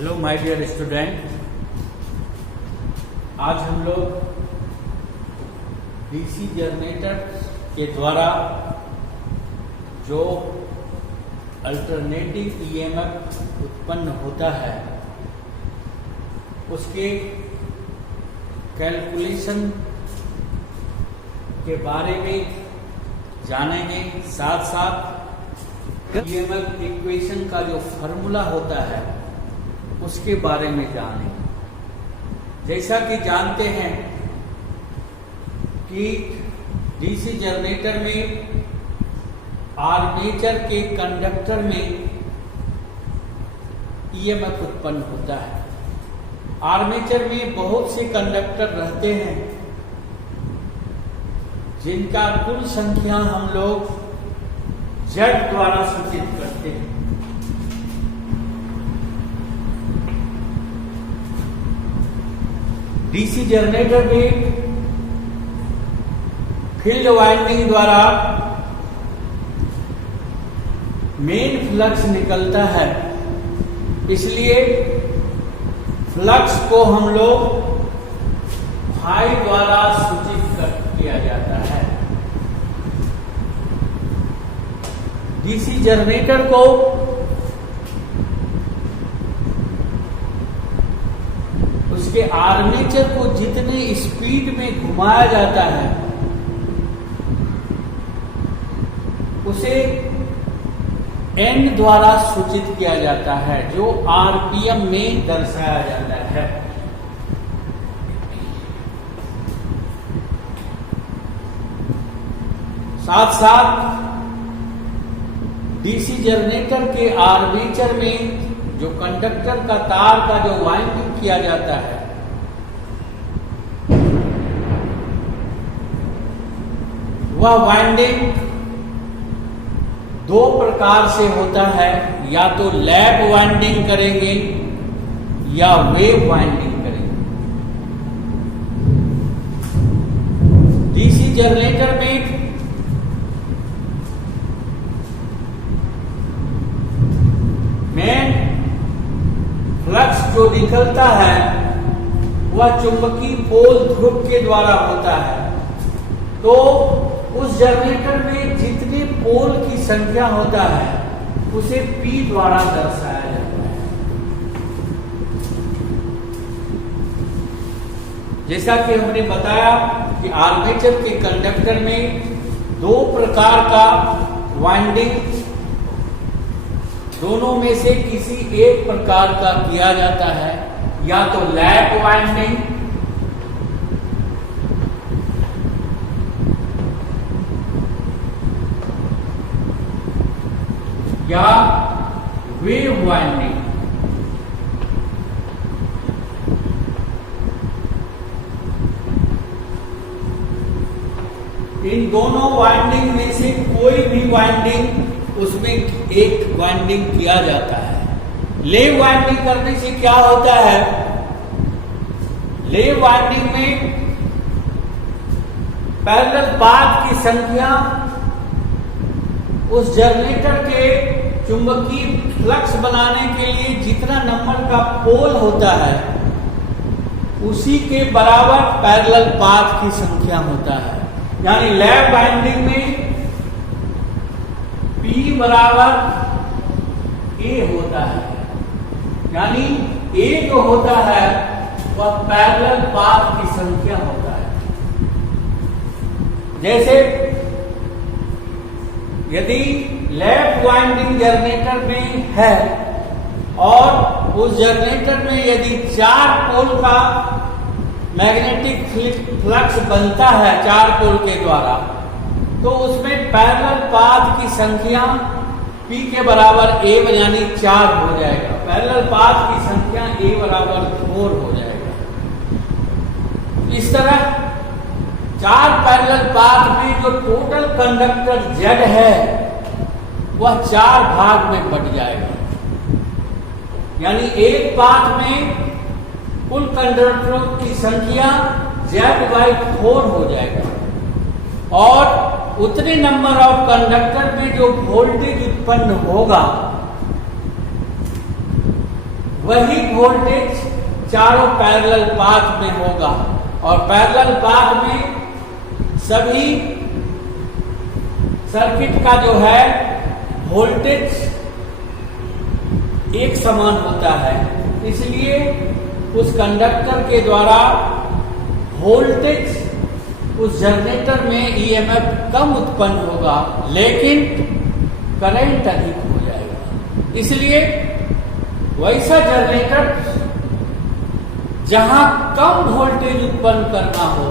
Hello my dear student, आज हम लोग डीसी जनरेटर के द्वारा जो अल्टरनेटिव ईएमएफ उत्पन्न होता है उसके कैलकुलेशन के बारे में जानेंगे। साथ साथ ईएमएफ इक्वेशन का जो फॉर्मूला होता है उसके बारे में जानेंगे। जैसा कि जानते हैं कि डीसी जनरेटर में आर्मेचर के कंडक्टर में ईएमएफ उत्पन्न होता है। आर्मेचर में बहुत से कंडक्टर रहते हैं जिनका कुल संख्या हम लोग Z द्वारा सूचित करते हैं। डीसी जनरेटर में फील्ड वाइंडिंग द्वारा मेन फ्लक्स निकलता है, इसलिए फ्लक्स को हम लोग फाई द्वारा सूचित किया जाता है। डीसी जनरेटर को उसके आर्मेचर को जितने स्पीड में घुमाया जाता है उसे N द्वारा सूचित किया जाता है, जो आरपीएम में दर्शाया जाता है। साथ साथ डीसी जनरेटर के आर्मेचर में जो कंडक्टर का तार का जो वाइंडिंग किया जाता है वह वाइंडिंग दो प्रकार से होता है, या तो लैप वाइंडिंग करेंगे या वेव वाइंडिंग करेंगे। डीसी जनरेटर में मेन फ्लक्स जो निकलता है वह चुंबकीय पोल ध्रुव के द्वारा होता है। तो उस जनरेटर में जितने पोल की संख्या होता है उसे P द्वारा दर्शाया जाता है। जैसा कि हमने बताया कि आर्मेचर के कंडक्टर में दो प्रकार का वाइंडिंग दोनों में से किसी एक प्रकार का किया जाता है, या तो लैप वाइंडिंग या वेव वाइंडिंग। इन दोनों वाइंडिंग में से कोई भी वाइंडिंग उसमें एक वाइंडिंग किया जाता है। लेव वाइंडिंग करने से क्या होता है, लेव वाइंडिंग में पैरेलल पाथ की संख्या उस जनरेटर के चुंबकीय फ्लक्स बनाने के लिए जितना नंबर का पोल होता है उसी के बराबर पैरेलल पाथ की संख्या होता है। यानी लैप वाइंडिंग में P बराबर A होता है, यानी A जो होता है वह पैरेलल पाथ की संख्या होता है। जैसे यदि लैप वाइंडिंग जनरेटर में है और उस जनरेटर में यदि 4 पोल का मैग्नेटिक फ्लक्स बनता है 4 पोल के द्वारा, तो उसमें पैरेलल पाथ की संख्या P के बराबर A यानी 4 हो जाएगा। पैरेलल पाथ की संख्या A बराबर 4 हो जाएगा। इस तरह 4 पैरेलल पाथ में जो टोटल कंडक्टर Z है वह 4 भाग में बट जाएगा। यानी एक पाथ में कुल कंडक्टरों की संख्या Z/4 हो जाएगा और उतने नंबर ऑफ कंडक्टर में जो वोल्टेज उत्पन्न होगा वही वोल्टेज चारों पैरेलल पाथ में होगा और पैरेलल पाथ में सभी सर्किट का जो है वोल्टेज एक समान होता है, इसलिए उस कंडक्टर के द्वारा वोल्टेज उस जनरेटर में ईएमएफ कम उत्पन्न होगा लेकिन करंट अधिक हो जाएगा। इसलिए वैसा जनरेटर जहां कम वोल्टेज उत्पन्न करना हो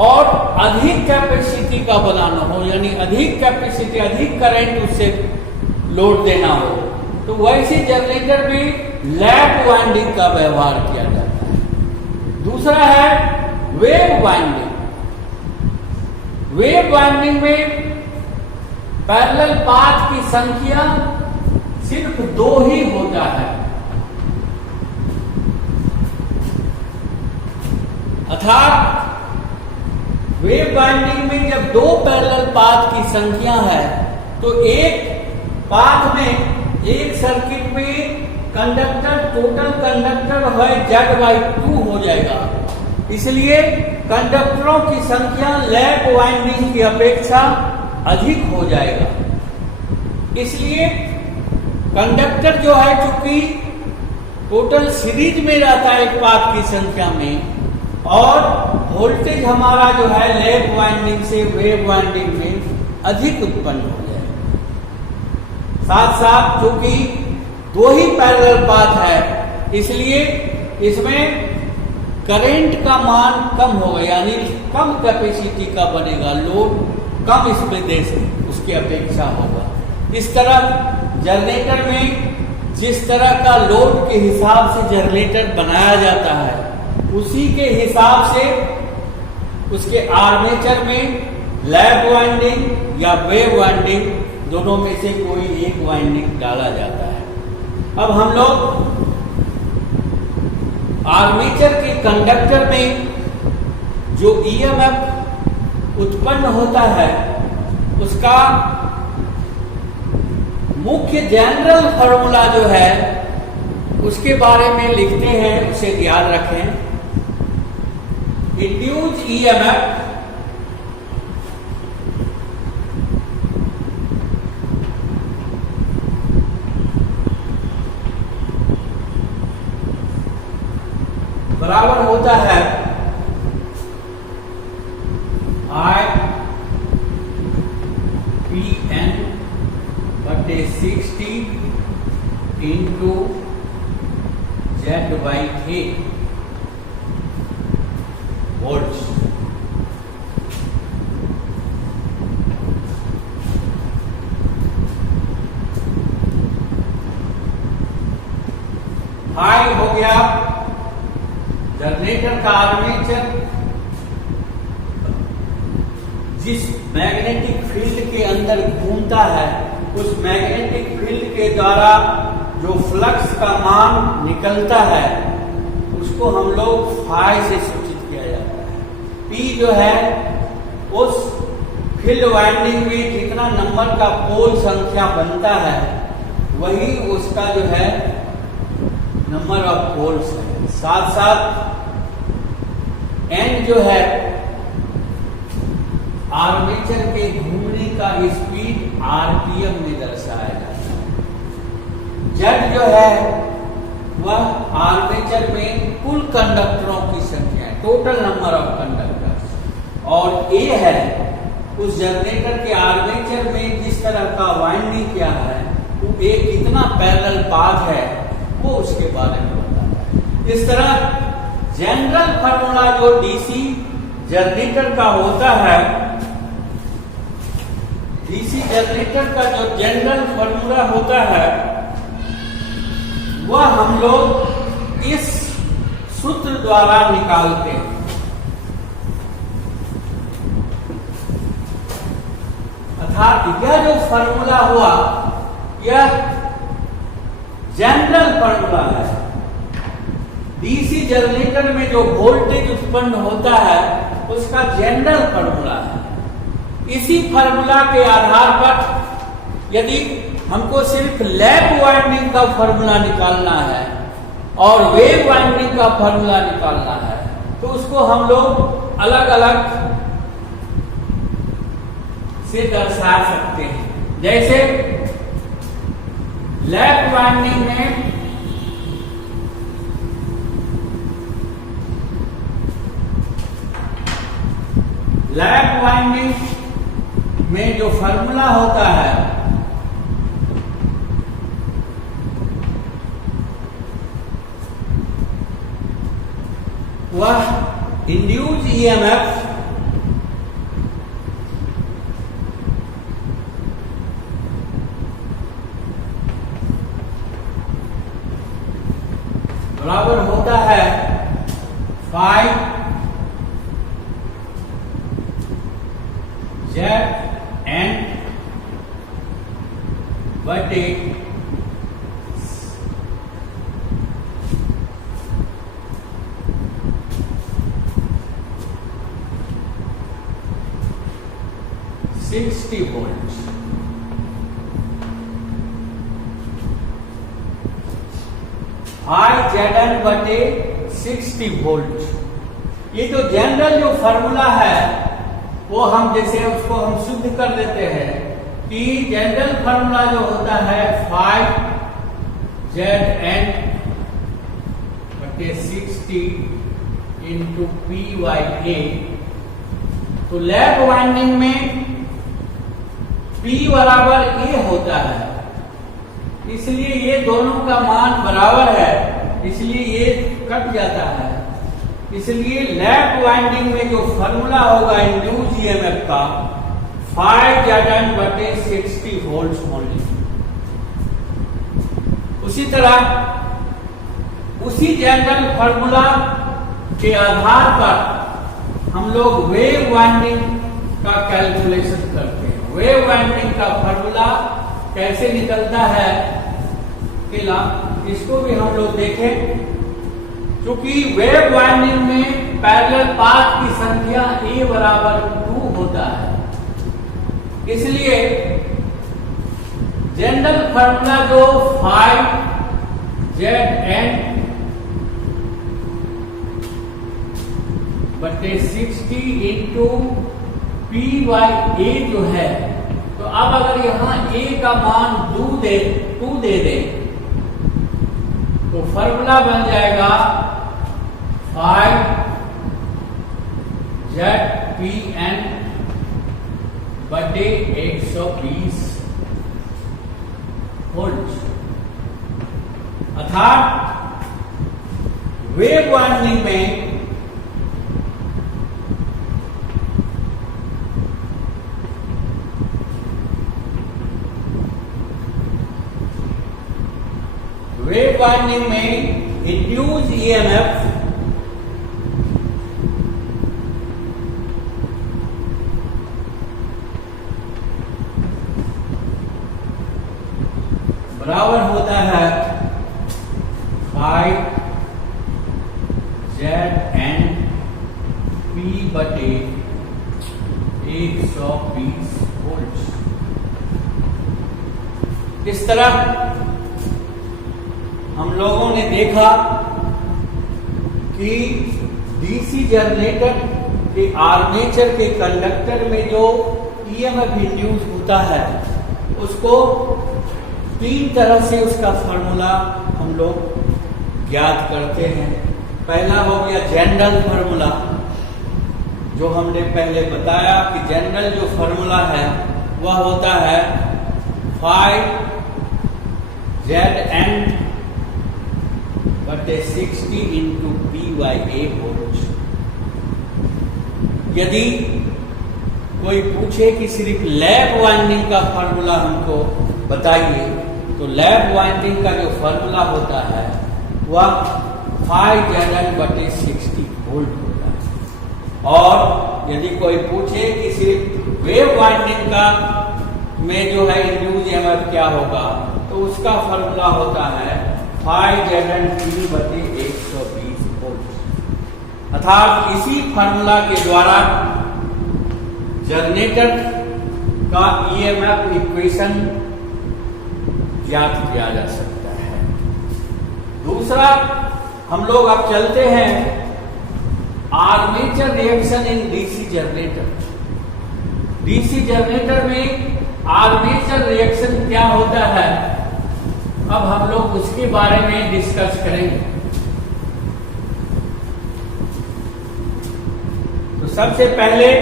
और अधिक कैपेसिटी का बनाना हो, यानी अधिक कैपेसिटी अधिक करंट उससे लोड देना हो, तो वैसे जनरेटर में लैप वाइंडिंग का व्यवहार किया जाता है। दूसरा है वेव वाइंडिंग। वेव वाइंडिंग में पैरेलल पाथ की संख्या सिर्फ 2 ही होता है, अर्थात वेव वाइंडिंग में जब 2 पैरेलल पाथ की संख्या है तो एक पाथ में एक सर्किट में कंडक्टर टोटल कंडक्टर है Z/2 हो जाएगा। इसलिए कंडक्टरों की संख्या लैप वाइंडिंग की अपेक्षा अधिक हो जाएगा। इसलिए कंडक्टर जो है चूंकि टोटल सीरीज में रहता है एक पाथ की संख्या में और वोल्टेज हमारा जो है लैप वाइंडिंग से वेव वाइंडिंग में अधिक उत्पन्न हो जाएगा। साथ साथ चूंकि 2 ही पैरेलल पाथ है इसलिए इसमें करंट का मान कम होगा, यानी कम कैपेसिटी का बनेगा, लोड कम इसमें दे उसकी अपेक्षा होगा। इस तरह जनरेटर में जिस तरह का लोड के हिसाब से जनरेटर बनाया जाता है उसी के हिसाब से उसके आर्मेचर में लैप वाइंडिंग या वेव वाइंडिंग दोनों में से कोई एक वाइंडिंग डाला जाता है। अब हम लोग आर्मेचर के कंडक्टर में जो ईएमएफ उत्पन्न होता है उसका मुख्य जनरल फॉर्मूला जो है उसके बारे में लिखते हैं, उसे याद रखें। इंड्यूस्ड ईएमएफ बराबर होता है I/P(n/60) into Z/K volts. High हो गया जनरेटर का आर्मेचर जिस मैग्नेटिक फील्ड के अंदर घूमता है उस मैग्नेटिक फील्ड के द्वारा जो फ्लक्स का मान निकलता है उसको हम लोग फाई से सूचित किया जाता है। पी जो है उस फील्ड वाइंडिंग में जितना नंबर का पोल संख्या बनता है वही उसका जो है नंबर ऑफ पोल्स है। साथ साथ एन जो है आर्मेचर के घूमने का स्पीड आरपीएम में दर्शाया जाता है। जेड जो है वह आर्मेचर में कुल कंडक्टरों की संख्या है, टोटल नंबर ऑफ कंडक्टर्स। और ए है उस जनरेटर के आर्मेचर में जिस तरह का वाइंडिंग किया है वो ए कितना पैरेलल पाथ है वो उसके बारे में बताता है। इस तरह जनरल फार्मूला जो डीसी जनरेटर का होता है, डीसी जनरेटर का जो जनरल फार्मूला होता है वह हम लोग इस सूत्र द्वारा निकालते हैं। अर्थात यह जो फार्मूला हुआ यह जनरल फार्मूला है। डीसी जनरेटर में जो वोल्टेज उत्पन्न होता है उसका जनरल फार्मूला है। इसी फार्मूला के आधार पर यदि हमको सिर्फ लैप वाइंडिंग का फार्मूला निकालना है और वेव वाइंडिंग का फॉर्मूला निकालना है, तो उसको हम लोग अलग अलग से दर्शा सकते हैं। जैसे लैप वाइंडिंग में जो फॉर्मूला होता है वह इंड्यूस ईएमएफ बराबर होता है 5 ZN बटे 60 वोल्ट। IZN बटे 60 वोल्ट। ये जो जनरल जो फॉर्मूला है वो हम जैसे उसको हम शुद्ध कर देते हैं कि जनरल फॉर्मूला जो होता है 5ZN बटे 60 इंटू PYA। तो लैप वाइंडिंग में P बराबर A होता है, इसलिए ये दोनों का मान बराबर है, इसलिए ये कट जाता है। इसलिए लैप वाइंडिंग में जो फॉर्मूला होगा इंड्यूस ईएमएफ का 5ZN बटे 60 वोल्ट ओनली। उसी तरह उसी जनरल फॉर्मूला के आधार पर हम लोग वेव वाइंडिंग का कैलकुलेशन करते हैं। वेव वाइंडिंग का फॉर्मूला कैसे निकलता है इसको भी हम लोग देखें। क्योंकि वेव वाइंडिंग में पैरेलल पाथ की संख्या A बराबर 2 होता है, इसलिए जनरल फॉर्मूला जो 5ZN बटे 60 इंटू PYA जो है, तो अब अगर यहां A का मान 2 दे दे तो फॉर्मूला बन जाएगा 5ZPN बटे 120 वोल्ट। अर्थात वेव वाइंडिंग में इंड्यूस ईएमएफ बराबर होता है 5ZN P बटे 120 वोल्ट। इस तरह हम लोगों ने देखा कि डीसी जनरेटर के आर्मेचर के कंडक्टर में जो ईएमएफ इंड्यूस होता है उसको 3 तरह से उसका फॉर्मूला हम लोग ज्ञात करते हैं। पहला हो गया जनरल फॉर्मूला, जो हमने पहले बताया कि जनरल जो फॉर्मूला है वह होता है 5ZN बटे 60 इंटू PYA वोल्ट। यदि कोई पूछे कि सिर्फ लैप वाइंडिंग का फॉर्मूला हमको बताइए, तो लैप वाइंडिंग का जो फॉर्मूला होता है वह 5ZN बटे 60 वोल्ट होता है। और यदि कोई पूछे कि सिर्फ वेव वाइंडिंग का में जो है इंड्यूस ईएमएफ क्या होगा, तो उसका फॉर्मूला होता है 5ZN P बटे 120 वोल्ट। अर्थात इसी फॉर्मूला के द्वारा जनरेटर का ईएमएफ इक्वेशन ज्ञात किया जा सकता है। दूसरा हम लोग अब चलते हैं armature reaction in DC generator. DC generator में आर्मेचर रिएक्शन क्या होता है, अब हम लोग उसके बारे में डिस्कस करेंगे। तो सबसे पहले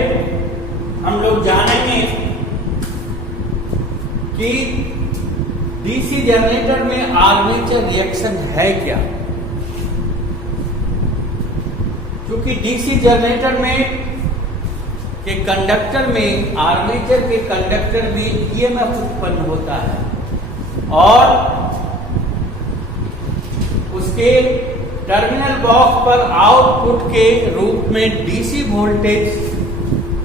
हम लोग जानेंगे कि डीसी जनरेटर में आर्मेचर रिएक्शन है क्या। क्योंकि डीसी जनरेटर में के कंडक्टर में, आर्मेचर के कंडक्टर में ईएमएफ उत्पन्न होता है और उसके टर्मिनल बॉक्स पर आउटपुट के रूप में डीसी वोल्टेज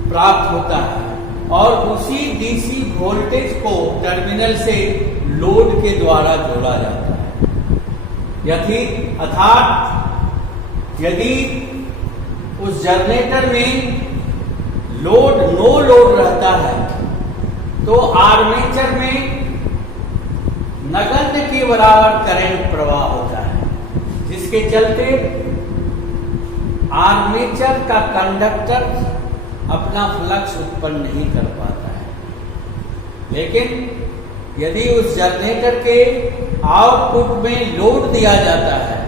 प्राप्त होता है और उसी डीसी वोल्टेज को टर्मिनल से लोड के द्वारा जोड़ा जाता है। अर्थात यदि उस जनरेटर में लोड नो लोड रहता है तो आर्मेचर में नगण्य के बराबर करंट प्रवाह होता है, जिसके चलते आर्मेचर का कंडक्टर अपना फ्लक्स उत्पन्न नहीं कर पाता है। लेकिन यदि उस जनरेटर के आउटपुट में लोड दिया जाता है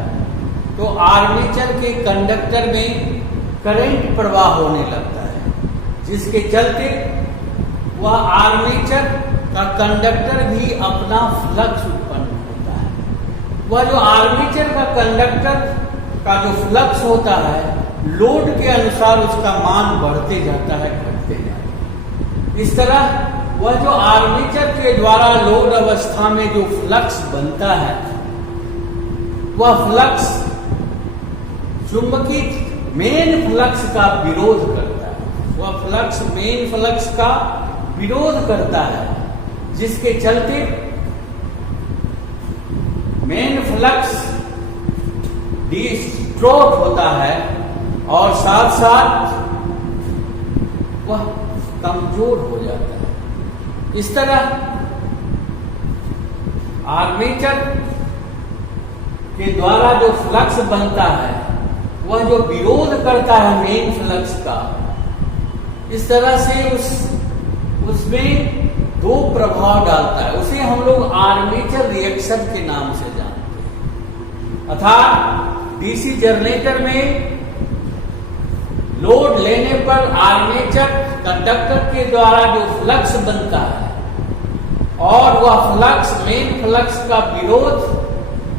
तो आर्मेचर के कंडक्टर में करंट प्रवाह होने लगता है, जिसके चलते वह आर्मेचर का कंडक्टर भी अपना फ्लक्स उत्पन्न होता है। वह जो आर्मेचर का कंडक्टर का जो फ्लक्स होता है, लोड के अनुसार उसका मान बढ़ते जाता है, घटते जाता है। इस तरह वह जो आर्मेचर के द्वारा लोड अवस्था में जो फ्लक्स बनता है, वह फ्लक्स चुंबकीय मेन फ्लक्स का विरोध करता है। वह फ्लक्स मेन फ्लक्स का विरोध करता है, जिसके चलते मेन फ्लक्स डिस्टॉर्ट होता है और साथ साथ वह कमजोर हो जाता है। इस तरह आर्मेचर के द्वारा जो फ्लक्स बनता है, वह जो विरोध करता है मेन फ्लक्स का, इस तरह से उसमें दो प्रभाव डालता है। उसे हम लोग आर्मेचर रिएक्शन के नाम से जानते हैं। अर्थात डीसी जनरेटर में लोड लेने पर आर्मेचर कंडक्टर के द्वारा जो फ्लक्स बनता है और वह फ्लक्स मेन फ्लक्स का विरोध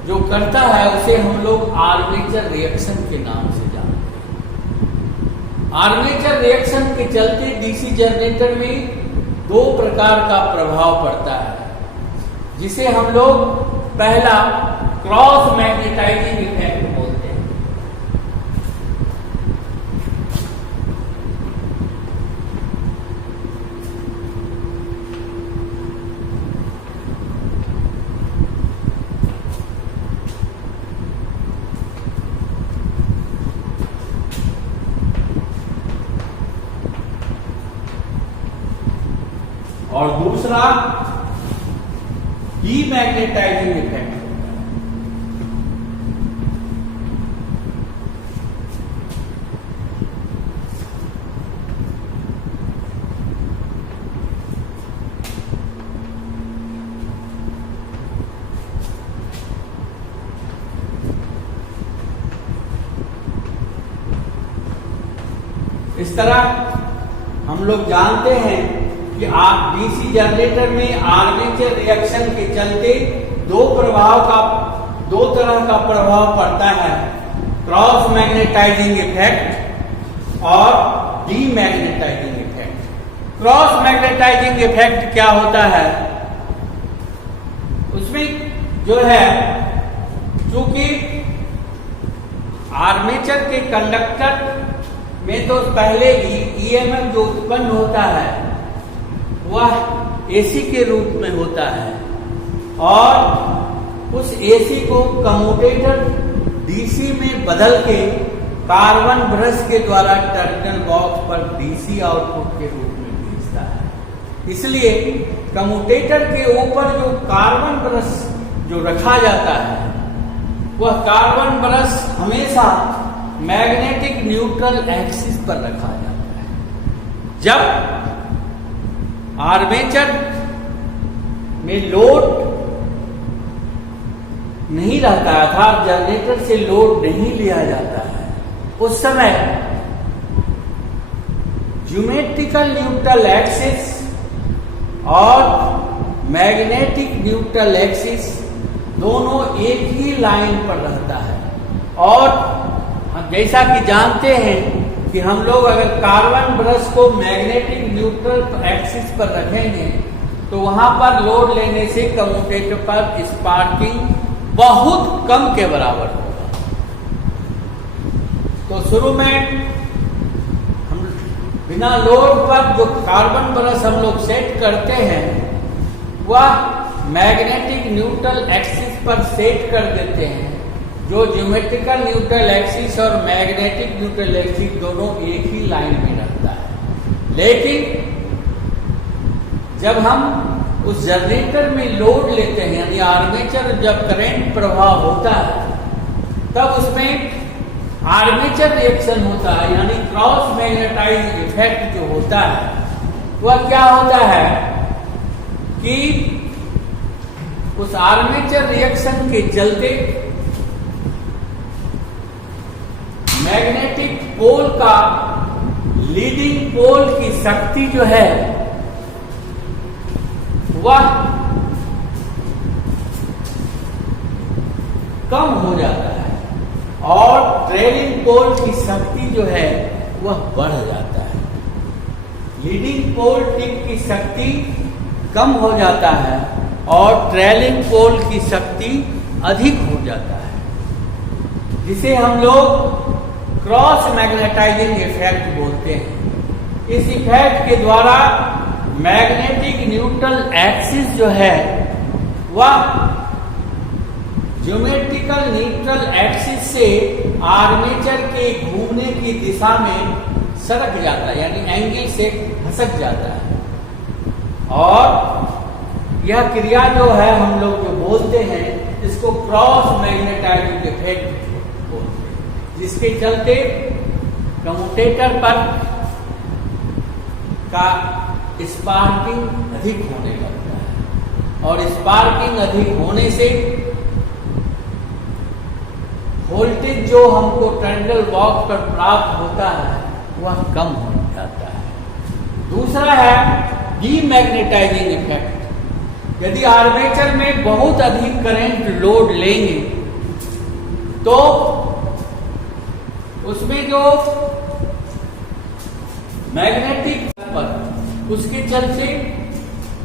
जो करता है, उसे हम लोग आर्मेचर रिएक्शन के नाम से जानते हैं। आर्मेचर रिएक्शन के चलते डीसी जनरेटर में दो प्रकार का प्रभाव पड़ता है, जिसे हम लोग पहला क्रॉस मैग्नेटाइजिंग इफेक्ट बोलते हैं। और दूसरा डीमैग्नेटाइजिंग इफेक्ट। इस तरह हम लोग जानते हैं कि आप डीसी जनरेटर में आर्मेचर रिएक्शन के चलते दो तरह का प्रभाव पड़ता है, क्रॉस मैग्नेटाइजिंग इफेक्ट और demagnetizing effect. Cross magnetizing effect क्या होता है, उसमें जो है, चूंकि आर्मेचर के कंडक्टर में तो पहले ही ईएमएफ जो उत्पन्न होता है वह एसी के रूप में होता है और उस एसी को कम्यूटेटर डीसी में बदल के कार्बन ब्रश के द्वारा टर्मिनल बॉक्स पर डीसी आउटपुट के रूप में भेजता है। इसलिए कम्यूटेटर के ऊपर जो कार्बन ब्रश जो रखा जाता है, वह कार्बन ब्रश हमेशा मैग्नेटिक न्यूट्रल एक्सिस पर रखा जाता है। जब आर्मेचर में लोड नहीं रहता था, जनरेटर से लोड नहीं लिया जाता है, उस समय ज्योमेट्रिकल न्यूट्रल एक्सिस और मैग्नेटिक न्यूट्रल एक्सिस दोनों एक ही लाइन पर रहता है। और हम जैसा कि जानते हैं कि हम लोग अगर कार्बन ब्रश को मैग्नेटिक न्यूट्रल एक्सिस पर रखेंगे तो वहां पर लोड लेने से कम्यूटेटर पर स्पार्किंग बहुत कम के बराबर होगा। तो शुरू में हम बिना लोड पर जो कार्बन ब्रश हम लोग सेट करते हैं वह मैग्नेटिक न्यूट्रल एक्सिस पर सेट कर देते हैं, जो ज्योमेट्रिकल न्यूट्रल एक्सिस और मैग्नेटिक न्यूट्रल एक्सिस दोनों एक ही लाइन में रहता है। लेकिन जब हम उस जनरेटर में लोड लेते हैं, यानी आर्मेचर जब करंट प्रवाह होता है, तब उसमें आर्मेचर रिएक्शन होता है, यानी क्रॉस मैग्नेटाइज इफेक्ट जो होता है वह क्या होता है कि उस आर्मेचर रिएक्शन के चलते मैग्नेटिक पोल का लीडिंग पोल की शक्ति जो है वह कम हो जाता है और ट्रेलिंग पोल की शक्ति जो है वह बढ़ जाता है। लीडिंग पोल टिप की शक्ति कम हो जाता है और ट्रेलिंग पोल की शक्ति अधिक हो जाता है, जिसे हम लोग क्रॉस मैग्नेटाइजिंग इफेक्ट बोलते हैं। इस इफेक्ट के द्वारा मैग्नेटिक न्यूट्रल एक्सिस जो है वह ज्योमेट्रिकल न्यूट्रल एक्सिस से आर्मेचर के घूमने की दिशा में सरक जाता है, यानी एंगल से खसक जाता है। और यह क्रिया जो है हम लोग जो बोलते हैं इसको क्रॉस मैग्नेटाइजिंग इफेक्ट बोलते हैं, जिसके चलते कम्यूटेटर पर का स्पार्किंग अधिक होने लगता है और स्पार्किंग अधिक होने से वोल्टेज जो हमको टर्मिनल बॉक्स पर प्राप्त होता है वह कम हो जाता है। दूसरा है डीमैग्नेटाइजिंग इफेक्ट। यदि आर्मेचर में बहुत अधिक करंट लोड लेंगे तो उसमें जो मैग्नेटिक पर उसके चलते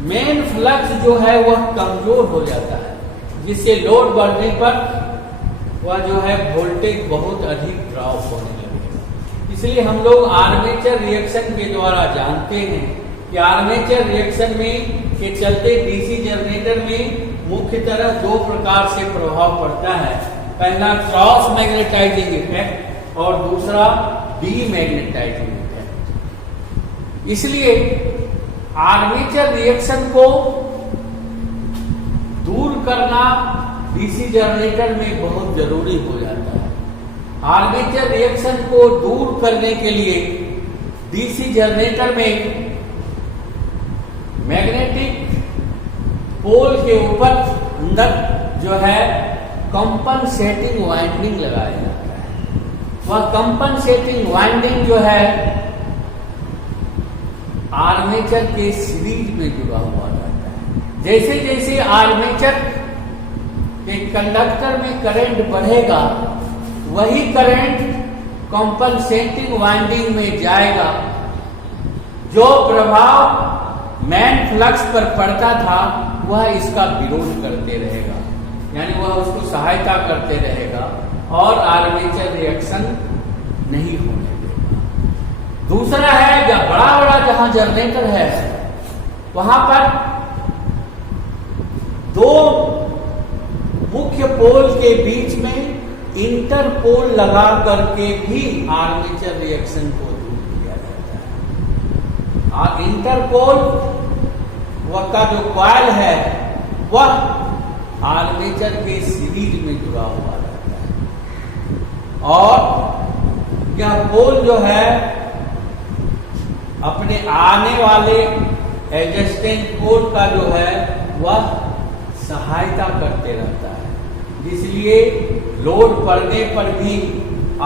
मेन फ्लक्स जो है वह कमजोर हो जाता है, जिससे लोड बढ़ने पर वह जो है वोल्टेज बहुत अधिक ड्रॉप होने लगेगा। इसलिए हम लोग आर्मेचर रिएक्शन के द्वारा जानते हैं कि आर्मेचर रिएक्शन में के चलते डीसी जनरेटर में मुख्यतः दो प्रकार से प्रभाव पड़ता है। पहला क्रॉस मैग्नेटाइजिंग इफेक्ट और दूसरा डीमैग्नेटाइजिंग इफेक्ट। इसलिए आर्मेचर रिएक्शन को दूर करना डीसी जनरेटर में बहुत जरूरी हो जाता है। आर्मेचर रिएक्शन को दूर करने के लिए डीसी जनरेटर में मैग्नेटिक पोल के ऊपर अंदर जो है कंपनसेटिंग वाइंडिंग लगाया जाता है। वह कंपनसेटिंग वाइंडिंग जो है आर्मेचर के सीरीज में जुड़ा हुआ रहता है। जैसे जैसे आर्मेचर के कंडक्टर में करंट बढ़ेगा वही करंट कंपनसेटिंग वाइंडिंग में जाएगा। जो प्रभाव मेन फ्लक्स पर पड़ता था वह इसका विरोध करते रहेगा, यानी वह उसको सहायता करते रहेगा और आर्मेचर रिएक्शन नहीं होने देगा। दूसरा है जब बड़ा बड़ा जहां जनरेटर है वहां पर दो मुख्य पोल के बीच में इंटरपोल लगा करके भी आर्मेचर रिएक्शन को दूर किया जाता है। और इंटरपोल वह का जो कॉइल है वह आर्मेचर के सीरीज में जुड़ा हुआ रहता और यह पोल जो है अपने आने वाले एडजस्टेंट पोल का जो है वह सहायता करते रहता है, इसलिए लोड पड़ने पर भी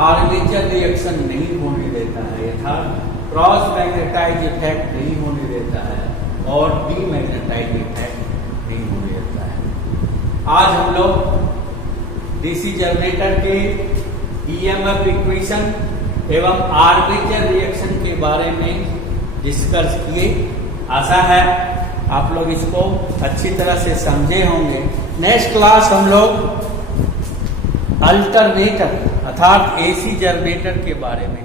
आर्मेचर रिएक्शन नहीं होने देता है, अर्थात क्रॉस मैग्नेटाइज इफेक्ट नहीं होने देता है और डीमैग्नेटाइज इफेक्ट नहीं होने देता है। आज हम लोग डीसी जनरेटर के ईएमएफ इक्वेशन एवं आर्मेचर रिएक्शन के बारे में डिस्कस किए। आशा है आप लोग इसको अच्छी तरह से समझे होंगे। नेक्स्ट क्लास हम लोग अल्टरनेटर अर्थात एसी जनरेटर के बारे में